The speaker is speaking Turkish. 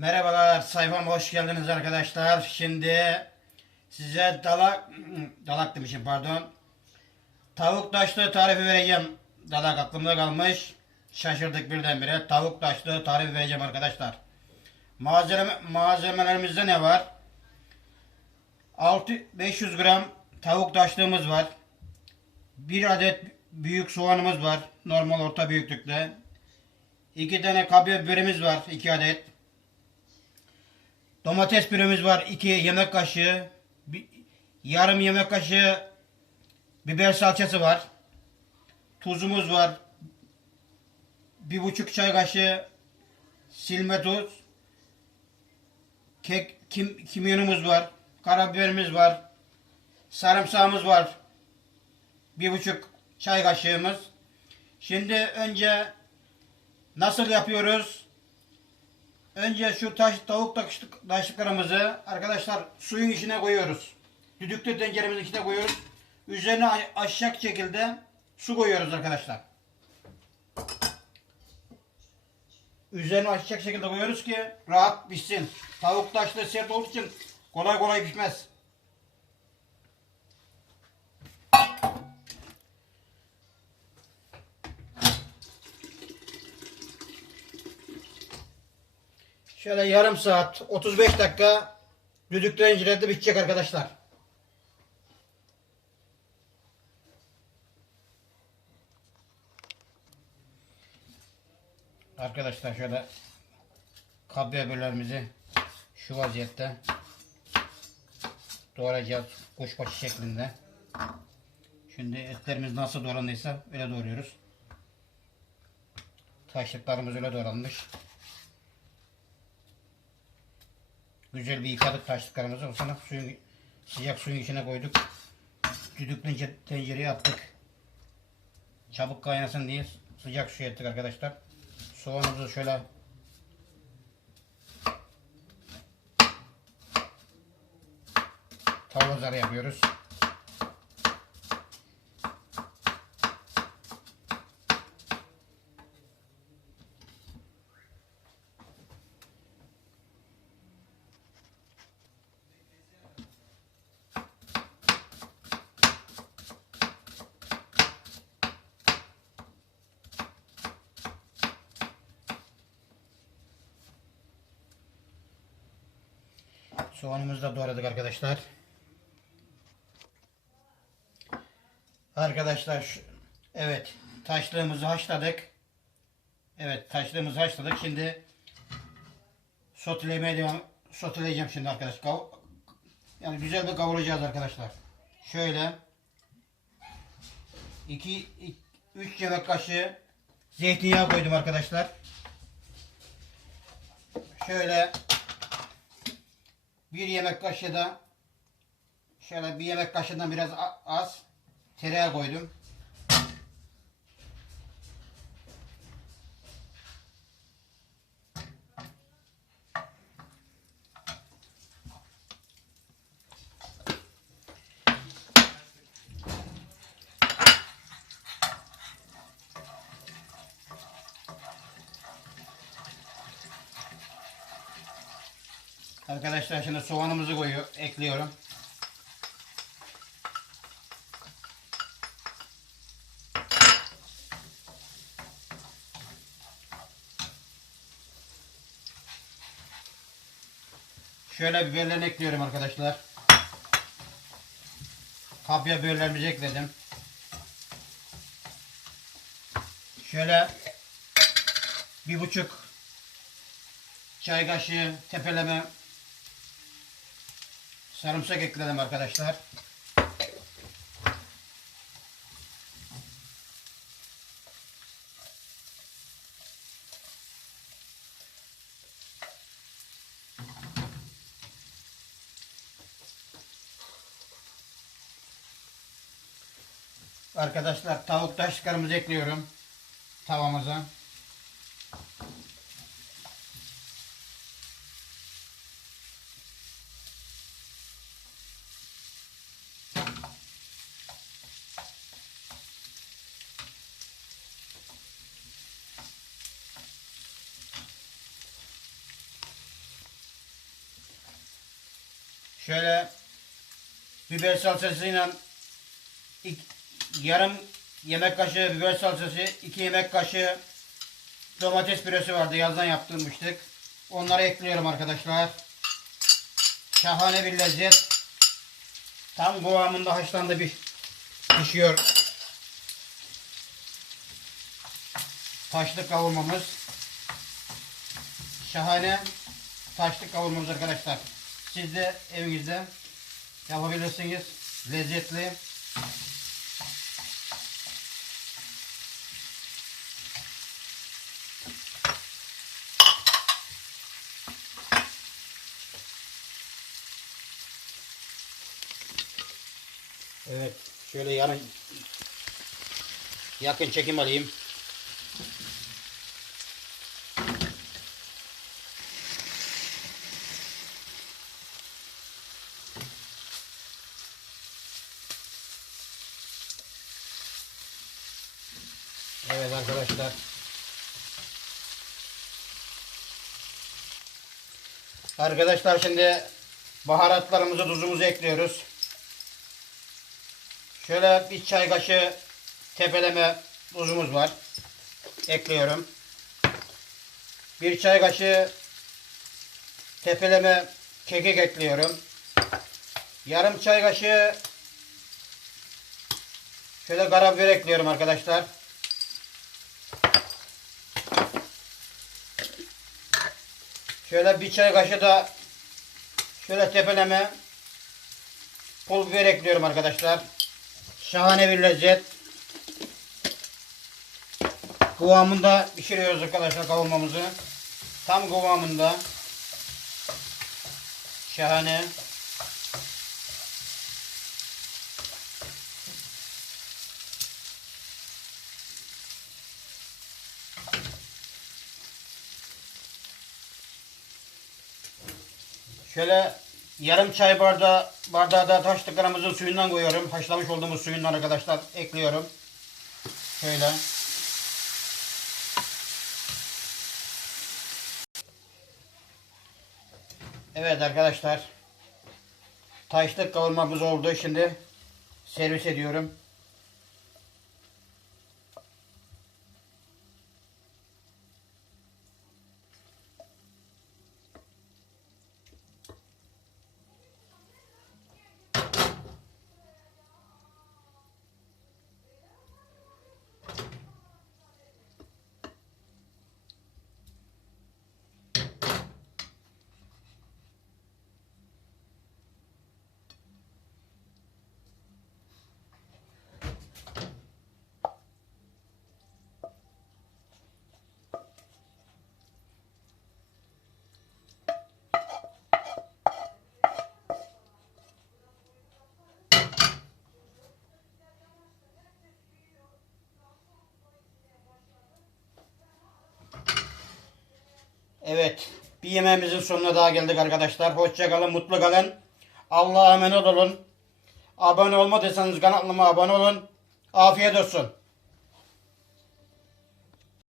Merhabalar sayfama hoş geldiniz arkadaşlar. Şimdi size dalak dalak demişim pardon. Tavuk taşlı tarifi vereceğim. Dalak aklımda kalmış. Şaşırdık birdenbire. Tavuk taşlı tarifi vereceğim arkadaşlar. Malzeme, malzemelerimizde ne var? 6 500 gram tavuk taşlığımız var. Bir adet büyük soğanımız var. Normal orta büyüklükte. İki tane kapya biberimiz var. iki adet. Domates püremiz var. 2 yemek kaşığı. Bir, yarım yemek kaşığı biber salçası var. Tuzumuz var. Bir buçuk çay kaşığı silme tuz. Kek, kim, kimyonumuz var. Karabiberimiz var. Sarımsağımız var. Bir buçuk çay kaşığımız. Şimdi önce nasıl yapıyoruz? Önce şu taş, tavuk taşlık, taşlıklarımızı arkadaşlar suyun içine koyuyoruz. Düdüklü tenceremizin içine koyuyoruz. Üzerine aşacak şekilde su koyuyoruz arkadaşlar. Üzerine aşacak şekilde koyuyoruz ki rahat pişsin. Tavuk taşlı sert olduğu için kolay kolay pişmez. Şöyle yarım saat 35 dakika düdüklü tencerede bitecek arkadaşlar. Arkadaşlar şöyle kapya biberlerimizi şu vaziyette doğrayacağız kuşbaşı şeklinde. Şimdi etlerimiz nasıl doğrandıysa öyle doğruyoruz. Taşlıklarımız öyle doğranmış. Güzel bir yıkadık taşlıklarımızı. Sonra suyun, sıcak suyun içine koyduk. Düdüklü tencereye attık. Çabuk kaynasın diye sıcak su ettik arkadaşlar. Soğanımızı şöyle tavuzları yapıyoruz. Soğanımızı da doğradık arkadaşlar. Arkadaşlar şu- evet taşlığımızı haşladık. Evet taşlığımızı haşladık. Şimdi sotelemeye devam soteleyeceğim şimdi arkadaşlar. Yani güzel bir kavuracağız arkadaşlar. Şöyle 2 3 yemek kaşığı zeytinyağı koydum arkadaşlar. Şöyle bir yemek kaşığı da şöyle bir yemek kaşığından biraz az tereyağı koydum. Arkadaşlar şimdi soğanımızı koyuyor, ekliyorum. Şöyle biberlerini ekliyorum arkadaşlar. Kapya biberlerimizi ekledim. Şöyle bir buçuk çay kaşığı tepeleme sarımsak ekledim arkadaşlar. Arkadaşlar tavuk taşlarımızı ekliyorum tavamıza. Şöyle biber salçasıyla ik- yarım yemek kaşığı biber salçası, iki yemek kaşığı domates püresi vardı. Yazdan yaptırmıştık. Onları ekliyorum arkadaşlar. Şahane bir lezzet. Tam kıvamında haşlandı bir pişiyor. Taşlık kavurmamız. Şahane taşlık kavurmamız arkadaşlar. Siz de evinizde yapabilirsiniz. Lezzetli. Evet. Şöyle yarın yakın çekim alayım. Evet arkadaşlar. Arkadaşlar şimdi baharatlarımızı tuzumuzu ekliyoruz. Şöyle bir çay kaşığı tepeleme tuzumuz var. Ekliyorum. Bir çay kaşığı tepeleme kekik ekliyorum. Yarım çay kaşığı şöyle karabiber ekliyorum arkadaşlar. Şöyle bir çay kaşığı da şöyle tepeleme pul biber ekliyorum arkadaşlar. Şahane bir lezzet. Kıvamında pişiriyoruz arkadaşlar kavurmamızı. Tam kıvamında. Şahane. Şöyle yarım çay bardağı bardağı da taş tıkırımızın suyundan koyuyorum. Haşlamış olduğumuz suyundan arkadaşlar ekliyorum. Şöyle. Evet arkadaşlar. Taşlık kavurmamız oldu. Şimdi servis ediyorum. Evet. Bir yemeğimizin sonuna daha geldik arkadaşlar. Hoşça kalın, mutlu kalın. Allah'a emanet olun. Abone olmadıysanız kanalıma abone olun. Afiyet olsun.